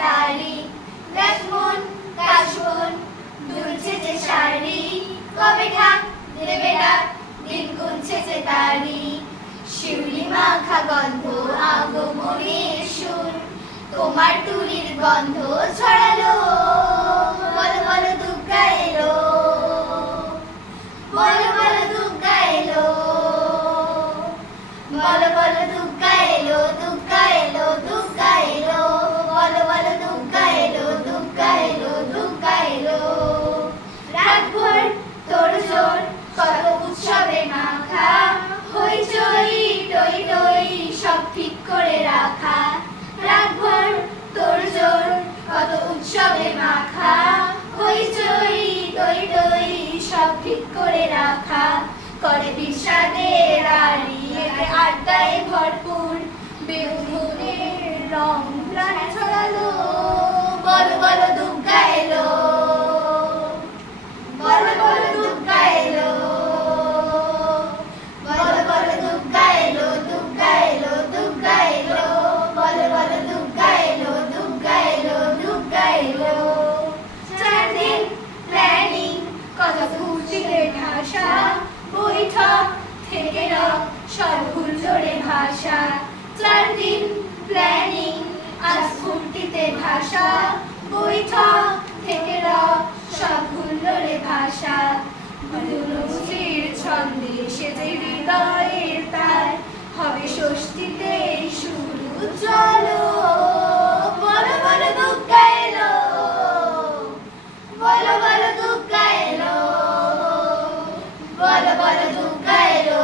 তারি দেখমন কাশবন দুলছে যে শাড়ি কবে ঢাক দেবে ডাক দিন গুনছে যে তারি শিউলি মাখা গন্ধ আগমনের সুর তোমার তুলির গন্ধ ছড়ালো বলো বলো দুর্গা এলো বলো বলো দুর্গা এলো বলো বলো দুর্গা এলো দুর্গা এলো দুর্গা এলো বলো বলো দুর্গা এলো দুর্গা এলো দুর্গা এলো রাতভর তোড়জোড় কত উৎসবে মাখা হইচই টই টই সব ঠিক করে রাখা রাতভর তোড়জোড় কত উৎসবে মাখা হইচই টই টই সব ঠিক করে রাখা করে বিষাদের আড়ি আড্ডায় ভরপুর বেউনের রং প্রাণ ছড়ালো বলো বলো দুর্গা এলো বলো বলো দুর্গা এলো বলো বলো দুর্গা এলো দুর্গা এলো দুর্গা এলো বলো বলো দুর্গা এলো দুর্গা এলো দুর্গা এলো 4 দিন প্ল্যানিং কত খুশিতে ঠাসা বৈঠক থেকে সব হুল্লোড়ে ভাষা 4 দিন প্ল্যানিং আজ ফুর্তিতে ভাষা বৈঠক থেকে সব হুল্লোড়ে ভাষা ধুনুচির ছন্দে সেজে হৃদয়ের তার হবে ষষ্ঠীতে শুরু চলো বলো বলো দুর্গা এলো বলো বলো দুর্গা এলো বলো বলো দুর্গা এলো